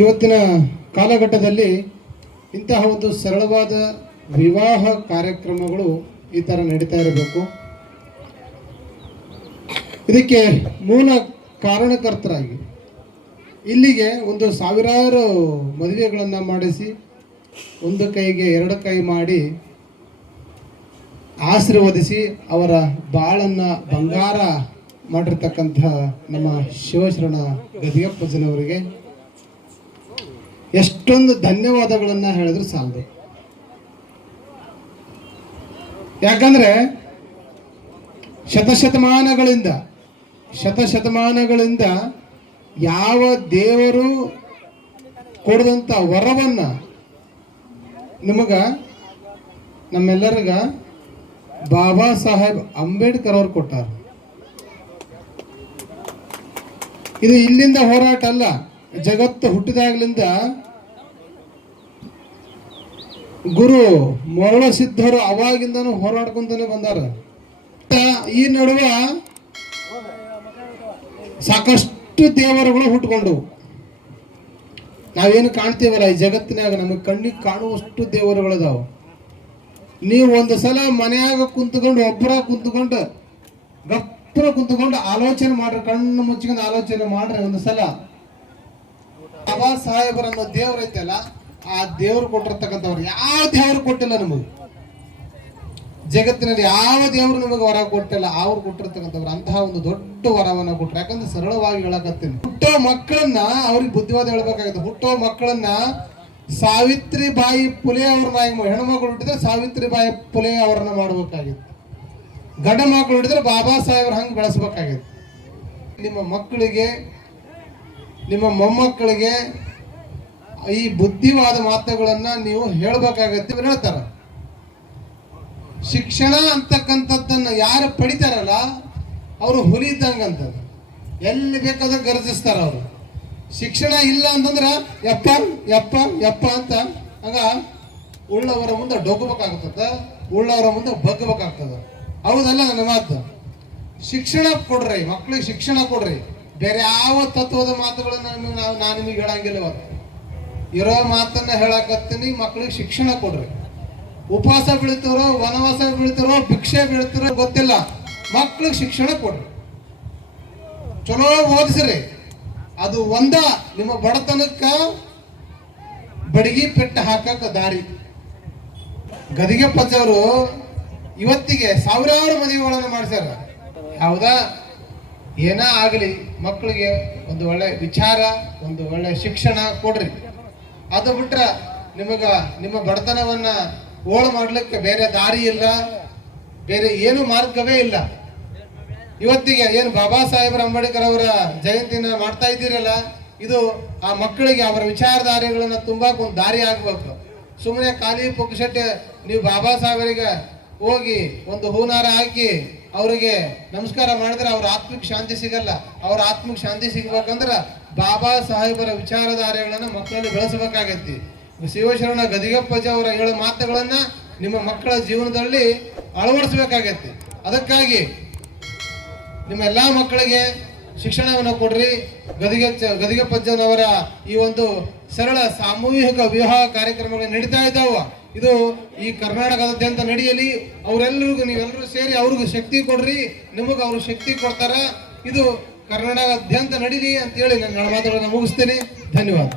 ಇವತ್ತಿನ ಕಾಲಘಟ್ಟದಲ್ಲಿ ಇಂತಹ ಒಂದು ಸರಳವಾದ ವಿವಾಹ ಕಾರ್ಯಕ್ರಮಗಳು ಈ ಥರ ನಡೀತಾ ಇರಬೇಕು. ಇದಕ್ಕೆ ಮೂಲ ಕಾರಣಕರ್ತರಾಗಿ ಇಲ್ಲಿಗೆ ಒಂದು ಸಾವಿರಾರು ಮದುವೆಗಳನ್ನು ಮಾಡಿಸಿ, ಒಂದು ಕೈಗೆ ಎರಡು ಕೈ ಮಾಡಿ ಆಶೀರ್ವದಿಸಿ ಅವರ ಬಾಳನ್ನು ಬಂಗಾರ ಮಾಡಿರ್ತಕ್ಕಂಥ ನಮ್ಮ ಶಿವಶರಣ ಗದಿಯಪ್ಪಜ್ಜನವರಿಗೆ ಎಷ್ಟೊಂದು ಧನ್ಯವಾದಗಳನ್ನು ಹೇಳಿದ್ರು ಸಾಲದು. ಯಾಕಂದ್ರೆ ಶತಶತಮಾನಗಳಿಂದ ಶತಶತಮಾನಗಳಿಂದ ಯಾವ ದೇವರು ಕೊಡದಂಥ ವರವನ್ನ ನಿಮಗೆ ನಮ್ಮೆಲ್ಲರಿಗ ಬಾಬಾ ಸಾಹೇಬ್ ಅಂಬೇಡ್ಕರ್ ಅವ್ರು ಕೊಟ್ಟಾರ. ಇದು ಇಲ್ಲಿಂದ ಹೋರಾಟ ಅಲ್ಲ. ಜಗತ್ತು ಹುಟ್ಟಿದಾಗ್ಲಿಂದ ಗುರು ಮರಳ ಸಿದ್ಧರು ಅವಾಗಿಂದನೂ ಹೋರಾಡ್ಕೊಂತಾನೆ ಬಂದಾರ. ಈ ನಡುವೆ ಸಾಕಷ್ಟು ದೇವರುಗಳು ಹುಟ್ಕೊಂಡವು ನಾವೇನು ಕಾಣ್ತೀವಲ್ಲ, ಈ ಜಗತ್ತಿನಾಗ ನಮಗೆ ಕಣ್ಣಿಗೆ ಕಾಣುವಷ್ಟು ದೇವರುಗಳಿದಾವೆ. ನೀವು ಒಂದು ಸಲ ಮನೆಯಾಗ ಕುಂತ್ಕೊಂಡು ಒಬ್ಬರ ಕುಂತ್ಕೊಂಡು ಗಪ್ಪರ ಕುಂತ್ಕೊಂಡು ಆಲೋಚನೆ ಮಾಡ್ರಿ, ಕಣ್ಣು ಮುಚ್ಕೊಂಡು ಆಲೋಚನೆ ಮಾಡ್ರಿ ಒಂದು ಸಲ. ಬಾಬಾ ಸಾಹೇಬರ ಅನ್ನೋ ದೇವ್ರ ಐತಲ್ಲ, ಆ ದೇವ್ರು ಕೊಟ್ಟಿರ್ತಕ್ಕಂಥವ್ರು ಯಾವ ದೇವ್ರು ಕೊಟ್ಟಿಲ್ಲ ನಮಗೆ? ಜಗತ್ತಿನಲ್ಲಿ ಯಾವ ದೇವರು ನಮಗೆ ವರ ಕೊಟ್ಟಿಲ್ಲ, ಅವ್ರು ಕೊಟ್ಟಿರ್ತಕ್ಕಂಥವ್ರು ಅಂತಹ ಒಂದು ದೊಡ್ಡ ವರವನ್ನ ಕೊಟ್ಟರೆ ಯಾಕಂದ್ರೆ ಸರಳವಾಗಿ ಹೇಳಕತ್ತೀನಿ. ಹುಟ್ಟೋ ಮಕ್ಕಳನ್ನ ಅವ್ರಿಗೆ ಬುದ್ಧಿವಾದ ಹೇಳ್ಬೇಕಾಗುತ್ತೆ. ಹುಟ್ಟೋ ಮಕ್ಕಳನ್ನ ಸಾವಿತ್ರಿ ಬಾಯಿ ಪುಲೆ ಅವ್ರನ್ನ ಹೆಣ್ಮಕ್ಳು ಹುಟ್ಟಿದ್ರೆ ಸಾವಿತ್ರಿ ಬಾಯಿ ಪುಲೆ ಅವ್ರನ್ನ ಮಾಡ್ಬೇಕಾಗಿತ್ತು. ಗಂಡ ಮಕ್ಕಳು ಹುಟ್ಟಿದ್ರೆ ಬಾಬಾ ಸಾಹೇಬ್ರ ಹಂಗೆ ಬೆಳೆಸ್ಬೇಕಾಗಿತ್ತು. ನಿಮ್ಮ ಮಕ್ಕಳಿಗೆ ನಿಮ್ಮ ಮೊಮ್ಮಕ್ಕಳಿಗೆ ಈ ಬುದ್ಧಿವಾದ ಮಾತುಗಳನ್ನು ನೀವು ಹೇಳ್ಬೇಕಾಗತ್ತೆ ಹೇಳ್ತಾರೆ. ಶಿಕ್ಷಣ ಅಂತಕ್ಕಂಥದ್ದನ್ನು ಯಾರು ಪಡಿತಾರಲ್ಲ, ಅವರು ಹುಲಿ ಅಂತ ಎಲ್ಲಿ ಬೇಕಾದ್ರೂ ಗರ್ಜಿಸ್ತಾರ ಅವರು. ಶಿಕ್ಷಣ ಇಲ್ಲ ಅಂತಂದ್ರೆ ಯಪ್ಪ ಯಪ್ಪ ಯಪ್ಪ ಅಂತ ಹಂಗ ಉಳ್ಳವರ ಮುಂದೆ ಡೊಗ್ಬೇಕಾಗ್ತದ ಉಳ್ಳವರ ಮುಂದೆ ಬಗ್ಬೇಕಾಗ್ತದ ಹೌದಲ್ಲ ನನ್ನ ಮಾತು? ಶಿಕ್ಷಣ ಕೊಡ್ರಿ ಮಕ್ಕಳಿಗೆ ಶಿಕ್ಷಣ ಕೊಡ್ರಿ. ಬೇರೆ ಯಾವ ತತ್ವದ ಮಾತುಗಳನ್ನು ನೀವು ನಾನು ನಿಮಗೆ ಹೇಳಂಗಿಲ್ಲ ಇವತ್ತು ಇರೋ ಮಾತನ್ನ ಹೇಳಕತ್ತೀನಿ ಮಕ್ಕಳಿಗೆ ಶಿಕ್ಷಣ ಕೊಡ್ರಿ. ಉಪವಾಸ ಬೀಳ್ತಾರೋ, ವನವಾಸ ಬೀಳ್ತಾರೋ, ಭಿಕ್ಷೆ ಬೀಳ್ತಾರೋ ಗೊತ್ತಿಲ್ಲ. ಮಕ್ಕಳಿಗೆ ಶಿಕ್ಷಣ ಕೊಡ್ರಿ. ಚಲೋ ಓದಿಸ್ರಿ. ಅದು ಒಂದ, ನಿಮ್ಮ ಬಡತನಕ್ಕ ಬಡಗಿ ಪೆಟ್ಟು ಹಾಕಕ್ಕ ದಾರಿ. ಗದಿಗೆ ಪಚ್ಚವರು ಇವತ್ತಿಗೆ ಸಾವಿರಾರು ಮದುವೆಗಳನ್ನು ಮಾಡಿಸ್ಯಾರ. ಹೌದಾ? ಏನ ಆಗಲಿ ಮಕ್ಕಳಿಗೆ ಒಂದು ಒಳ್ಳೆ ವಿಚಾರ, ಒಂದು ಒಳ್ಳೆ ಶಿಕ್ಷಣ ಕೊಡ್ರಿ. ಅದು ಬಿಟ್ರೆ ನಿಮಗೆ, ನಿಮ್ಮ ಬಡತನವನ್ನ ಓಳು ಮಾಡ್ಲಿಕ್ಕೆ ಬೇರೆ ದಾರಿ ಇಲ್ಲ, ಬೇರೆ ಏನು ಮಾರ್ಗವೇ ಇಲ್ಲ. ಇವತ್ತಿಗೆ ಏನು ಬಾಬಾ ಸಾಹೇಬ್ರ ಅಂಬೇಡ್ಕರ್ ಅವರ ಜಯಂತಿನ ಮಾಡ್ತಾ ಇದ್ದೀರಲ್ಲ, ಇದು ಆ ಮಕ್ಕಳಿಗೆ ಅವರ ವಿಚಾರಧಾರೆಗಳನ್ನ ತುಂಬಾಕ್ ಒಂದು ದಾರಿ ಆಗ್ಬೇಕು. ಸುಮ್ಮನೆ ಖಾಲಿ ಪುಕ್ಷಟ್ಟೆ ನೀವು ಬಾಬಾ ಸಾಹೇಬರಿಗೆ ಹೋಗಿ ಒಂದು ಹೂನಾರ ಹಾಕಿ ಅವರಿಗೆ ನಮಸ್ಕಾರ ಮಾಡಿದ್ರೆ ಅವ್ರ ಆತ್ಮಕ್ಕೆ ಶಾಂತಿ ಸಿಗಲ್ಲ. ಅವ್ರ ಆತ್ಮಕ್ಕೆ ಶಾಂತಿ ಸಿಗ್ಬೇಕಂದ್ರೆ ಬಾಬಾ ಸಾಹೇಬರ ವಿಚಾರಧಾರೆಗಳನ್ನು ಮಕ್ಕಳಲ್ಲಿ ಬೆಳೆಸಬೇಕಾಗತ್ತಿ ಶಿವಶರಣ ಗದಿಗಪ್ಪಜ ಅವರ ಹೇಳೋ ಮಾತುಗಳನ್ನ ನಿಮ್ಮ ಮಕ್ಕಳ ಜೀವನದಲ್ಲಿ ಅಳವಡಿಸ್ಬೇಕಾಗೈತಿ. ಅದಕ್ಕಾಗಿ ನಿಮ್ಮ ಎಲ್ಲಾ ಮಕ್ಕಳಿಗೆ ಶಿಕ್ಷಣವನ್ನು ಕೊಡ್ರಿ. ಗದಿಗೆ ಗದಿಗಪ್ಪಜ್ಜನವರ ಈ ಒಂದು ಸರಳ ಸಾಮೂಹಿಕ ವಿವಾಹ ಕಾರ್ಯಕ್ರಮಗಳು ನಡೀತಾ ಇದ್ದಾವ. ಇದು ಈ ಕರ್ನಾಟಕದಾದ್ಯಂತ ನಡೆಯಲಿ, ಅವರೆಲ್ಲರಿಗೂ ನೀವೆಲ್ಲರೂ ಸೇರಿ ಅವ್ರಿಗೂ ಶಕ್ತಿ ಕೊಡ್ರಿ, ನಿಮಗೆ ಅವರು ಶಕ್ತಿ ಕೊಡ್ತಾರ. ಇದು ಕರ್ನಾಟಕದಾದ್ಯಂತ ನಡೀಲಿ ಅಂತೇಳಿ ನನ್ನ ಮಾತುಗಳನ್ನು ಮುಗಿಸ್ತೀನಿ. ಧನ್ಯವಾದ.